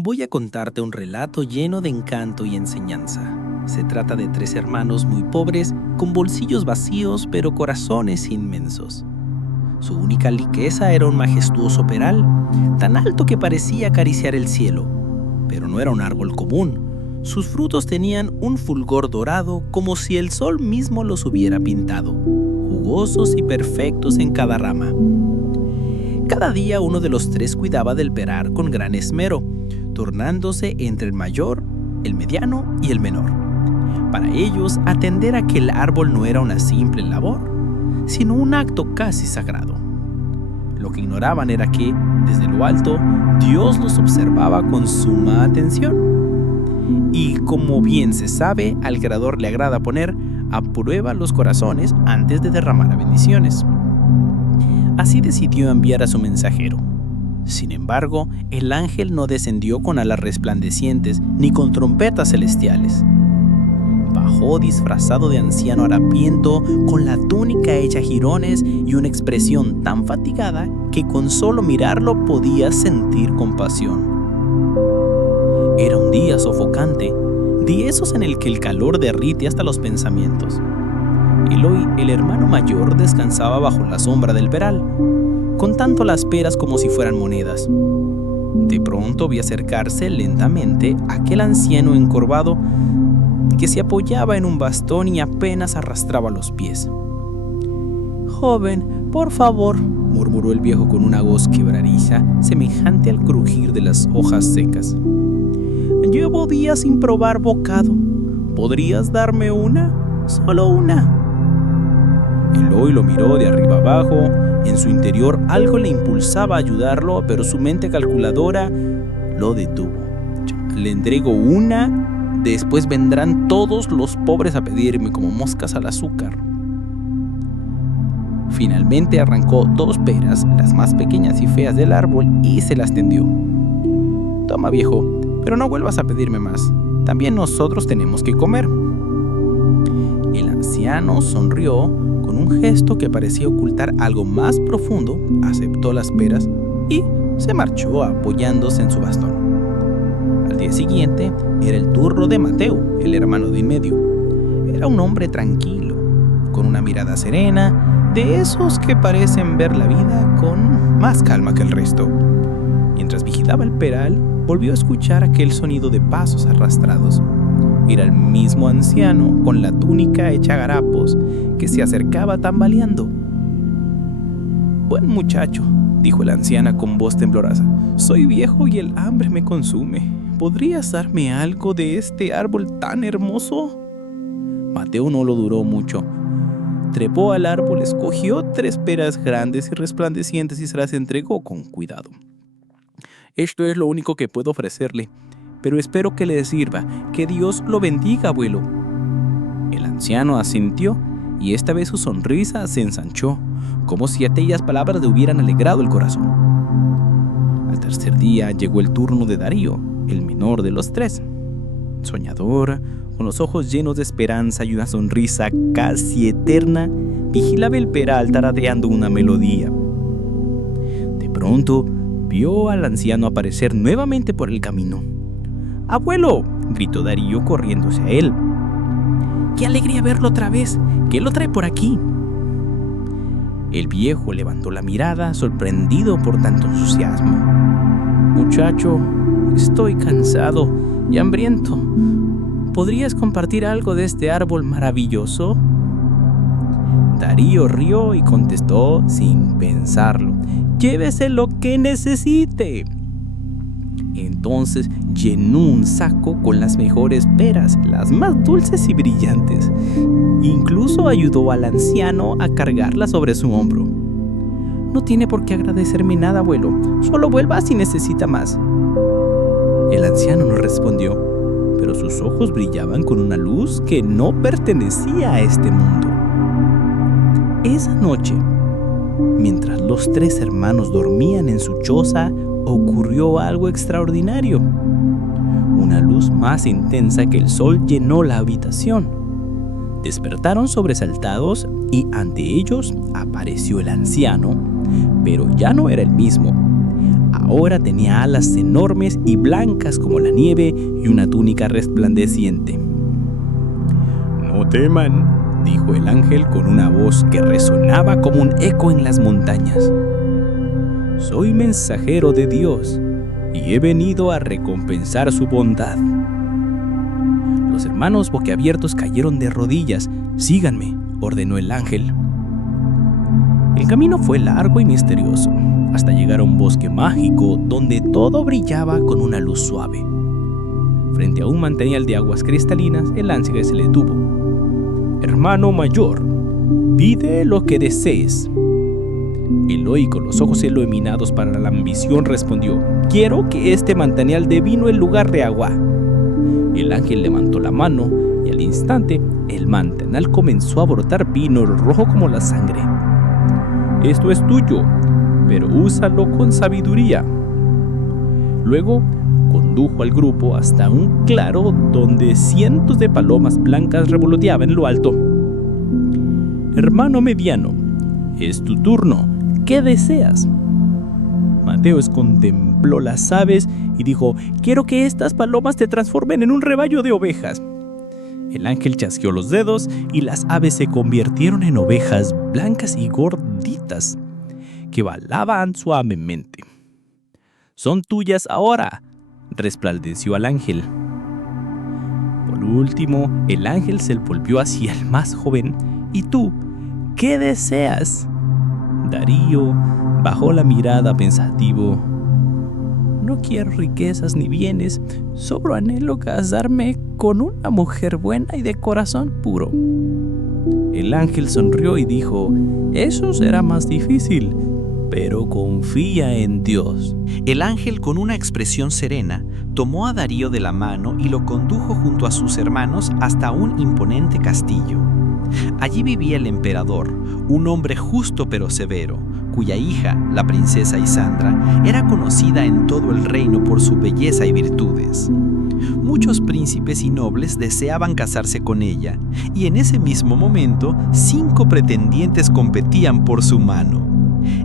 Voy a contarte un relato lleno de encanto y enseñanza. Se trata de tres hermanos muy pobres, con bolsillos vacíos pero corazones inmensos. Su única riqueza era un majestuoso peral, tan alto que parecía acariciar el cielo. Pero no era un árbol común. Sus frutos tenían un fulgor dorado como si el sol mismo los hubiera pintado, jugosos y perfectos en cada rama. Cada día uno de los tres cuidaba del peral con gran esmero, turnándose entre el mayor, el mediano y el menor. Para ellos, atender a aquel árbol no era una simple labor, sino un acto casi sagrado. Lo que ignoraban era que, desde lo alto, Dios los observaba con suma atención. Y como bien se sabe, al Creador le agrada poner a prueba los corazones antes de derramar bendiciones. Así decidió enviar a su mensajero. Sin embargo, el ángel no descendió con alas resplandecientes ni con trompetas celestiales. Bajó disfrazado de anciano harapiento, con la túnica hecha jirones y una expresión tan fatigada que con solo mirarlo podías sentir compasión. Era un día sofocante, de esos en el que el calor derrite hasta los pensamientos. Eloy, el hermano mayor, descansaba bajo la sombra del peral, contando las peras como si fueran monedas. De pronto vi acercarse lentamente aquel anciano encorvado que se apoyaba en un bastón y apenas arrastraba los pies. «Joven, por favor», murmuró el viejo con una voz quebradiza, semejante al crujir de las hojas secas. «Llevo días sin probar bocado. ¿Podrías darme una? Solo una». Eloy lo miró de arriba abajo. En su interior algo le impulsaba a ayudarlo, pero su mente calculadora lo detuvo. «Le entrego una, después vendrán todos los pobres a pedirme como moscas al azúcar». Finalmente arrancó 2 peras, las más pequeñas y feas del árbol, y se las tendió. «Toma, viejo, pero no vuelvas a pedirme más. También nosotros tenemos que comer». El anciano sonrió con un gesto que parecía ocultar algo más profundo, aceptó las peras y se marchó apoyándose en su bastón. Al día siguiente era el turno de Mateo, el hermano de en medio. Era un hombre tranquilo, con una mirada serena, de esos que parecen ver la vida con más calma que el resto. Mientras vigilaba el peral, volvió a escuchar aquel sonido de pasos arrastrados. Era el mismo anciano con la túnica hecha garapos que se acercaba tambaleando. «Buen muchacho», dijo la anciana con voz temblorosa, «soy viejo y el hambre me consume. ¿Podrías darme algo de este árbol tan hermoso?» Mateo no lo duró mucho. Trepó al árbol, escogió 3 peras grandes y resplandecientes y se las entregó con cuidado. «Esto es lo único que puedo ofrecerle, pero espero que le sirva. Que Dios lo bendiga, abuelo». El anciano asintió y esta vez su sonrisa se ensanchó, como si aquellas palabras le hubieran alegrado el corazón. Al tercer día llegó el turno de Darío, el menor de los 3. Soñador, con los ojos llenos de esperanza y una sonrisa casi eterna, vigilaba el peral tarareando una melodía. De pronto, vio al anciano aparecer nuevamente por el camino. «¡Abuelo!», gritó Darío corriéndose a él. «¡Qué alegría verlo otra vez! ¿Qué lo trae por aquí?». El viejo levantó la mirada, sorprendido por tanto entusiasmo. «Muchacho, estoy cansado y hambriento. ¿Podrías compartir algo de este árbol maravilloso?». Darío rió y contestó sin pensarlo: «Llévese lo que necesite». Entonces llenó un saco con las mejores peras, las más dulces y brillantes. Incluso ayudó al anciano a cargarlas sobre su hombro. «No tiene por qué agradecerme nada, abuelo. Solo vuelva si necesita más». El anciano no respondió, pero sus ojos brillaban con una luz que no pertenecía a este mundo. Esa noche, mientras los 3 hermanos dormían en su choza, ocurrió algo extraordinario. Una luz más intensa que el sol llenó la habitación. Despertaron sobresaltados y ante ellos apareció el anciano, pero ya no era el mismo. Ahora tenía alas enormes y blancas como la nieve y una túnica resplandeciente. «No teman», dijo el ángel con una voz que resonaba como un eco en las montañas. «Soy mensajero de Dios y he venido a recompensar su bondad». Los hermanos boquiabiertos cayeron de rodillas. «Síganme», ordenó el ángel. El camino fue largo y misterioso, hasta llegar a un bosque mágico donde todo brillaba con una luz suave. Frente a un manantial de aguas cristalinas, el ángel se le detuvo. «Hermano mayor, pide lo que desees». Eloi, con los ojos iluminados para la ambición, respondió: «Quiero que este manantial dé vino en lugar de agua». El ángel levantó la mano y al instante el manantial comenzó a brotar vino rojo como la sangre. «Esto es tuyo, pero úsalo con sabiduría». Luego condujo al grupo hasta un claro donde cientos de palomas blancas revoloteaban en lo alto. «Hermano mediano, es tu turno. ¿Qué deseas?». Mateo contempló las aves y dijo: «Quiero que estas palomas te transformen en un rebaño de ovejas». El ángel chasqueó los dedos y las aves se convirtieron en ovejas blancas y gorditas que bailaban suavemente. «Son tuyas ahora», resplandeció al ángel. Por último, el ángel se volvió hacia el más joven. «¿Y tú, qué deseas?». Darío bajó la mirada pensativo. «No quiero riquezas ni bienes, solo anhelo casarme con una mujer buena y de corazón puro». El ángel sonrió y dijo: «Eso será más difícil, pero confía en Dios». El ángel, con una expresión serena, tomó a Darío de la mano y lo condujo junto a sus hermanos hasta un imponente castillo. Allí vivía el emperador, un hombre justo pero severo, cuya hija, la princesa Isandra, era conocida en todo el reino por su belleza y virtudes. Muchos príncipes y nobles deseaban casarse con ella, y en ese mismo momento 5 pretendientes competían por su mano.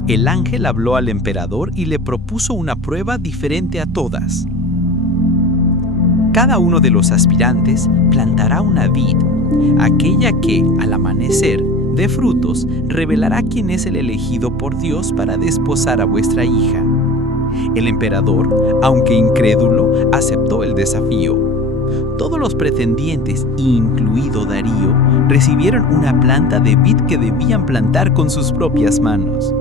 El ángel habló al emperador y le propuso una prueba diferente a todas. Cada uno de los aspirantes plantará una vid, aquella que, al amanecer, dé frutos, revelará quién es el elegido por Dios para desposar a vuestra hija. El emperador, aunque incrédulo, aceptó el desafío. Todos los pretendientes, incluido Darío, recibieron una planta de vid que debían plantar con sus propias manos.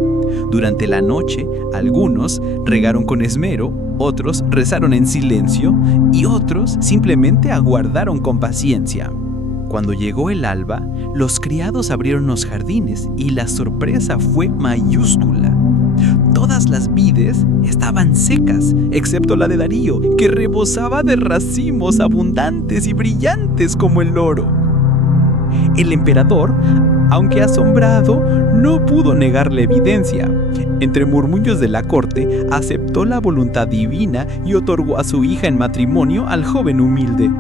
Durante la noche, algunos regaron con esmero, otros rezaron en silencio y otros simplemente aguardaron con paciencia. Cuando llegó el alba, los criados abrieron los jardines y la sorpresa fue mayúscula. Todas las vides estaban secas, excepto la de Darío, que rebosaba de racimos abundantes y brillantes como el oro. El emperador, aunque asombrado, no pudo negar la evidencia. Entre murmullos de la corte, aceptó la voluntad divina y otorgó a su hija en matrimonio al joven humilde.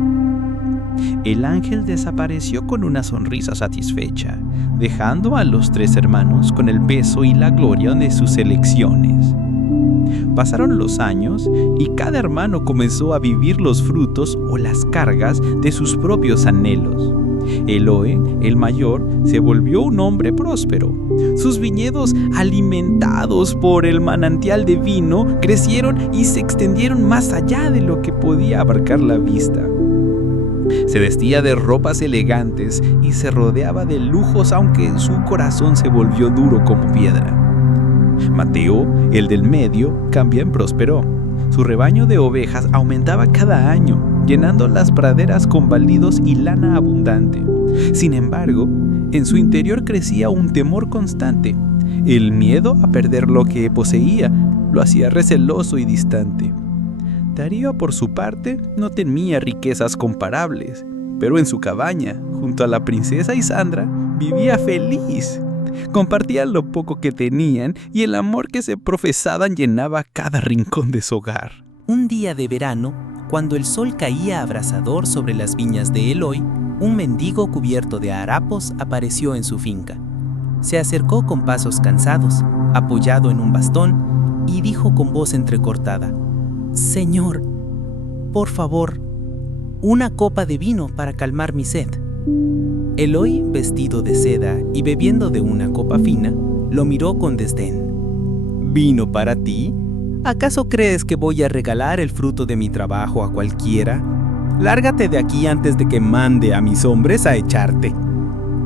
El ángel desapareció con una sonrisa satisfecha, dejando a los 3 hermanos con el peso y la gloria de sus elecciones. Pasaron los años y cada hermano comenzó a vivir los frutos o las cargas de sus propios anhelos. Eloi, el mayor, se volvió un hombre próspero. Sus viñedos, alimentados por el manantial de vino, crecieron y se extendieron más allá de lo que podía abarcar la vista. Se vestía de ropas elegantes y se rodeaba de lujos, aunque su corazón se volvió duro como piedra. Mateo, el del medio, también prosperó. Su rebaño de ovejas aumentaba cada año, llenando las praderas con baldíos y lana abundante. Sin embargo, en su interior crecía un temor constante. El miedo a perder lo que poseía lo hacía receloso y distante. Darío, por su parte, no tenía riquezas comparables, pero en su cabaña, junto a la princesa Isandra, vivía feliz. Compartían lo poco que tenían y el amor que se profesaban llenaba cada rincón de su hogar. Un día de verano, cuando el sol caía abrasador sobre las viñas de Eloi, un mendigo cubierto de harapos apareció en su finca. Se acercó con pasos cansados, apoyado en un bastón, y dijo con voz entrecortada: «Señor, por favor, una copa de vino para calmar mi sed». Eloi, vestido de seda y bebiendo de una copa fina, lo miró con desdén. «¿Vino para ti? ¿Acaso crees que voy a regalar el fruto de mi trabajo a cualquiera? Lárgate de aquí antes de que mande a mis hombres a echarte».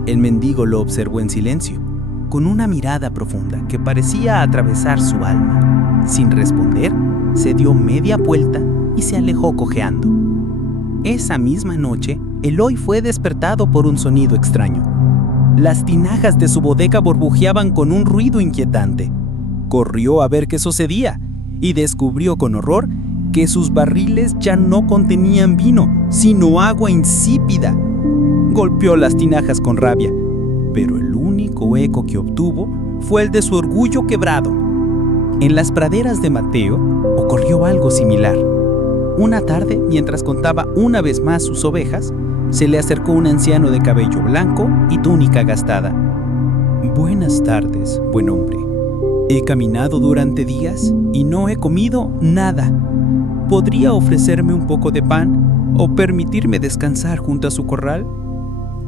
El mendigo lo observó en silencio, con una mirada profunda que parecía atravesar su alma. Sin responder, se dio media vuelta y se alejó cojeando. Esa misma noche, Eloi fue despertado por un sonido extraño. Las tinajas de su bodega burbujeaban con un ruido inquietante. Corrió a ver qué sucedía y descubrió con horror que sus barriles ya no contenían vino, sino agua insípida. Golpeó las tinajas con rabia, pero el único eco que obtuvo fue el de su orgullo quebrado. En las praderas de Mateo ocurrió algo similar. Una tarde, mientras contaba una vez más sus ovejas, se le acercó un anciano de cabello blanco y túnica gastada. «Buenas tardes, buen hombre. He caminado durante días y no he comido nada. ¿Podría ofrecerme un poco de pan o permitirme descansar junto a su corral?»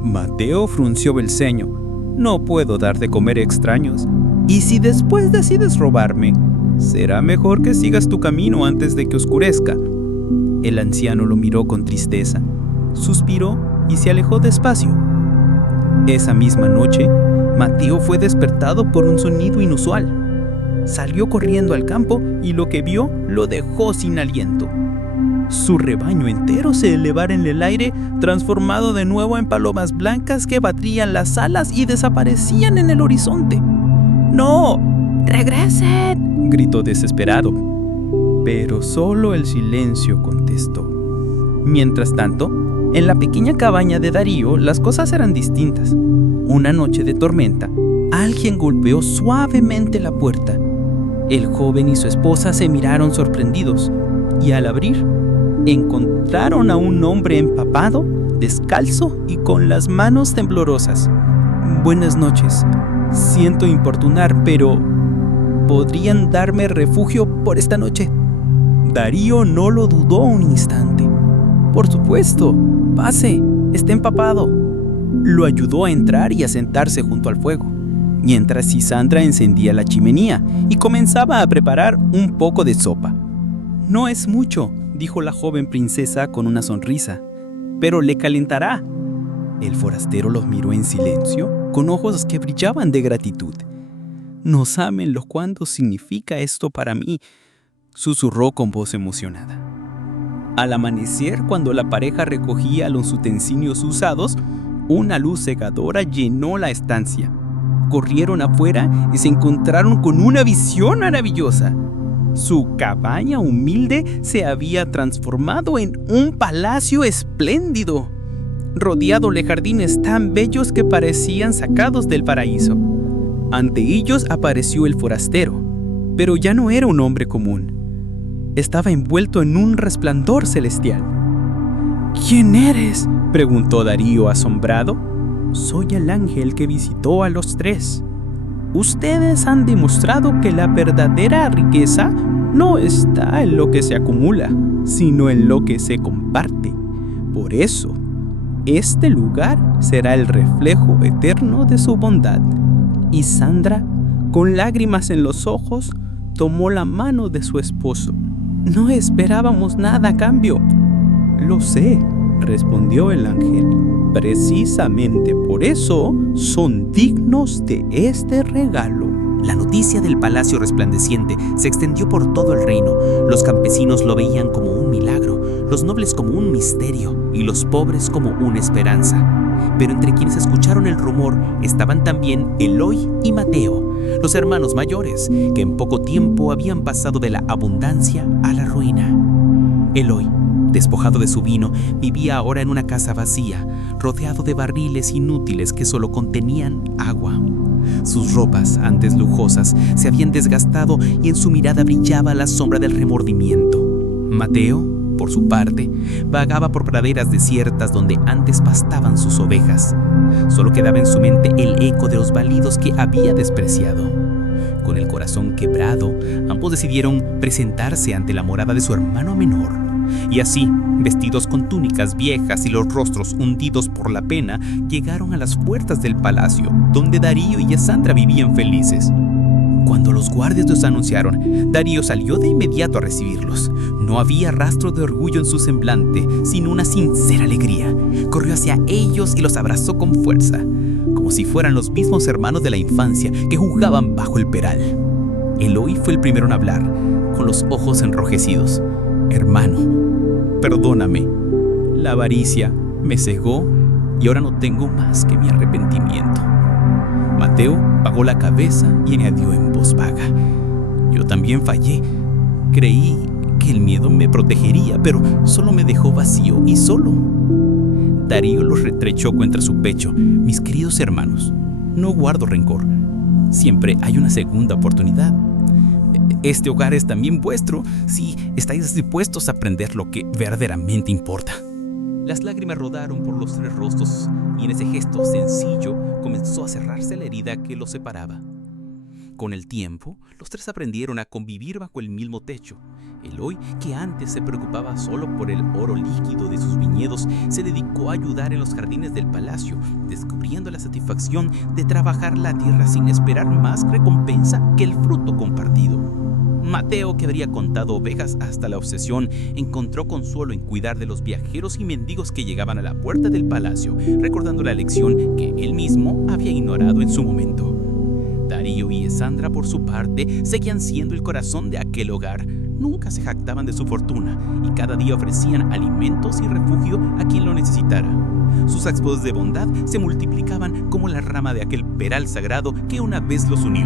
Mateo frunció el ceño. «No puedo dar de comer a extraños. Y si después decides robarme, será mejor que sigas tu camino antes de que oscurezca». El anciano lo miró con tristeza, suspiró y se alejó despacio. Esa misma noche, Mateo fue despertado por un sonido inusual. Salió corriendo al campo y lo que vio lo dejó sin aliento. Su rebaño entero se elevara en el aire, transformado de nuevo en palomas blancas que batían las alas y desaparecían en el horizonte. «¡No! ¡Regresen!», gritó desesperado. Pero solo el silencio contestó. Mientras tanto, en la pequeña cabaña de Darío las cosas eran distintas. Una noche de tormenta, alguien golpeó suavemente la puerta. El joven y su esposa se miraron sorprendidos y al abrir, encontraron a un hombre empapado, descalzo y con las manos temblorosas. «Buenas noches. Siento importunar, pero ¿podrían darme refugio por esta noche?». Darío no lo dudó un instante. «Por supuesto, pase, está empapado». Lo ayudó a entrar y a sentarse junto al fuego, mientras Sisandra encendía la chimenea y comenzaba a preparar un poco de sopa. «No es mucho», dijo la joven princesa con una sonrisa, «pero le calentará». El forastero los miró en silencio, con ojos que brillaban de gratitud. «No saben lo cuánto significa esto para mí», susurró con voz emocionada. Al amanecer, cuando la pareja recogía los utensilios usados, una luz cegadora llenó la estancia. Corrieron afuera y se encontraron con una visión maravillosa. Su cabaña humilde se había transformado en un palacio espléndido, rodeado de jardines tan bellos que parecían sacados del paraíso. Ante ellos apareció el forastero, pero ya no era un hombre común. Estaba envuelto en un resplandor celestial. «¿Quién eres?», preguntó Darío asombrado. «Soy el ángel que visitó a los tres. Ustedes han demostrado que la verdadera riqueza no está en lo que se acumula, sino en lo que se comparte. Por eso, este lugar será el reflejo eterno de su bondad». Y Sandra, con lágrimas en los ojos, tomó la mano de su esposo. «No esperábamos nada a cambio». «Lo sé», respondió el ángel. «Precisamente por eso son dignos de este regalo». La noticia del palacio resplandeciente se extendió por todo el reino. Los campesinos lo veían como un milagro, los nobles como un misterio y los pobres como una esperanza. Pero entre quienes escucharon el rumor estaban también Eloi y Mateo, los hermanos mayores, que en poco tiempo habían pasado de la abundancia a la ruina. Eloi, despojado de su vino, vivía ahora en una casa vacía, rodeado de barriles inútiles que solo contenían agua. Sus ropas, antes lujosas, se habían desgastado y en su mirada brillaba la sombra del remordimiento. Mateo, por su parte, vagaba por praderas desiertas donde antes pastaban sus ovejas. Solo quedaba en su mente el eco de los balidos que había despreciado. Con el corazón quebrado, ambos decidieron presentarse ante la morada de su hermano menor. Y así, vestidos con túnicas viejas y los rostros hundidos por la pena, llegaron a las puertas del palacio, donde Darío y Esandra vivían felices. Cuando los guardias los anunciaron, Darío salió de inmediato a recibirlos. No había rastro de orgullo en su semblante, sino una sincera alegría. Corrió hacia ellos y los abrazó con fuerza, como si fueran los mismos hermanos de la infancia que jugaban bajo el peral. Eloy fue el primero en hablar, con los ojos enrojecidos. «Hermano, perdóname. La avaricia me cegó y ahora no tengo más que mi arrepentimiento». Mateo bajó la cabeza y añadió en voz vaga: «Yo también fallé. Creí que el miedo me protegería, pero solo me dejó vacío y solo». Darío los retrechó contra su pecho. «Mis queridos hermanos, no guardo rencor. Siempre hay una segunda oportunidad. Este hogar es también vuestro si estáis dispuestos a aprender lo que verdaderamente importa». Las lágrimas rodaron por los tres rostros y en ese gesto sencillo comenzó a cerrarse la herida que los separaba. Con el tiempo, los tres aprendieron a convivir bajo el mismo techo. Eloy, que antes se preocupaba solo por el oro líquido de sus viñedos, se dedicó a ayudar en los jardines del palacio, descubriendo la satisfacción de trabajar la tierra sin esperar más recompensa que el fruto compartido. Mateo, que habría contado ovejas hasta la obsesión, encontró consuelo en cuidar de los viajeros y mendigos que llegaban a la puerta del palacio, recordando la lección que él mismo había ignorado en su momento. Darío y Esandra, por su parte, seguían siendo el corazón de aquel hogar. Nunca se jactaban de su fortuna y cada día ofrecían alimentos y refugio a quien lo necesitara. Sus actos de bondad se multiplicaban como la rama de aquel peral sagrado que una vez los unió.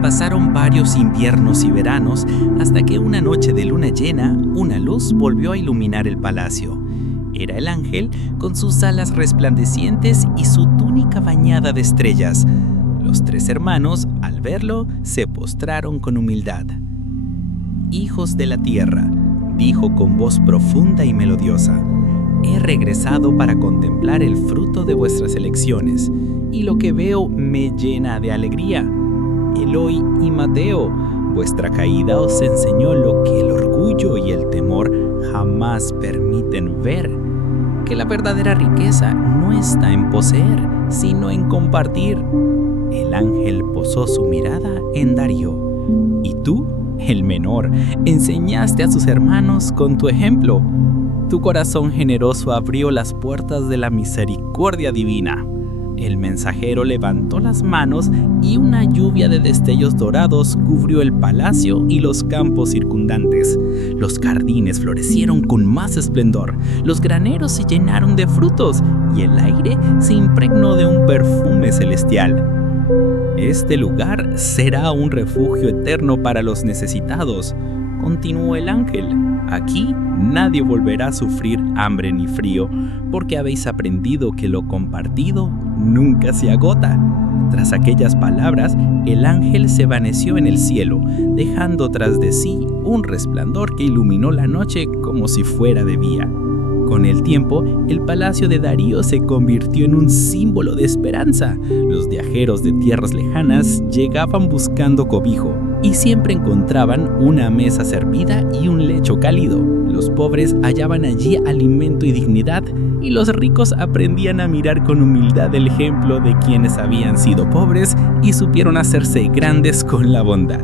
Pasaron varios inviernos y veranos hasta que una noche de luna llena, una luz volvió a iluminar el palacio. Era el ángel con sus alas resplandecientes y su túnica bañada de estrellas. Los tres hermanos, al verlo, se postraron con humildad. «Hijos de la tierra», dijo con voz profunda y melodiosa, «he regresado para contemplar el fruto de vuestras elecciones, y lo que veo me llena de alegría. Eloy y Mateo, vuestra caída os enseñó lo que el orgullo y el temor jamás permiten ver, que la verdadera riqueza no está en poseer, sino en compartir». El ángel posó su mirada en Darío. «Y tú, el menor, enseñaste a sus hermanos con tu ejemplo. Tu corazón generoso abrió las puertas de la misericordia divina». El mensajero levantó las manos y una lluvia de destellos dorados cubrió el palacio y los campos circundantes. Los jardines florecieron con más esplendor, los graneros se llenaron de frutos y el aire se impregnó de un perfume celestial. «Este lugar será un refugio eterno para los necesitados», continuó el ángel. «Aquí nadie volverá a sufrir hambre ni frío, porque habéis aprendido que lo compartido nunca se agota». Tras aquellas palabras, el ángel se vaneció en el cielo, dejando tras de sí un resplandor que iluminó la noche como si fuera de día. Con el tiempo, el palacio de Darío se convirtió en un símbolo de esperanza. Los viajeros de tierras lejanas llegaban buscando cobijo y siempre encontraban una mesa servida y un lecho cálido. Los pobres hallaban allí alimento y dignidad, y los ricos aprendían a mirar con humildad el ejemplo de quienes habían sido pobres y supieron hacerse grandes con la bondad.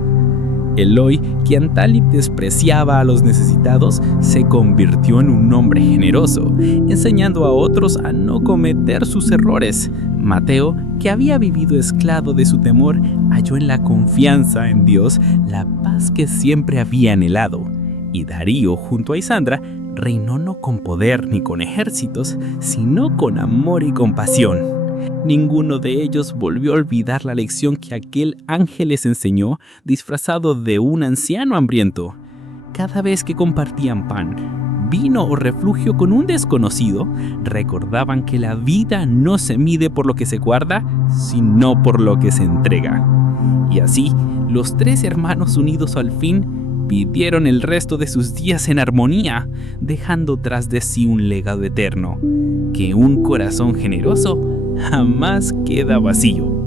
Eloy, quien tal despreciaba a los necesitados, se convirtió en un hombre generoso, enseñando a otros a no cometer sus errores. Mateo, que había vivido esclavo de su temor, halló en la confianza en Dios la paz que siempre había anhelado. Y Darío, junto a Esandra, reinó no con poder ni con ejércitos, sino con amor y compasión. Ninguno de ellos volvió a olvidar la lección que aquel ángel les enseñó, disfrazado de un anciano hambriento. Cada vez que compartían pan, vino o refugio con un desconocido, recordaban que la vida no se mide por lo que se guarda, sino por lo que se entrega. Y así, los tres hermanos unidos al fin, vivieron el resto de sus días en armonía, dejando tras de sí un legado eterno, que un corazón generoso jamás queda vacío.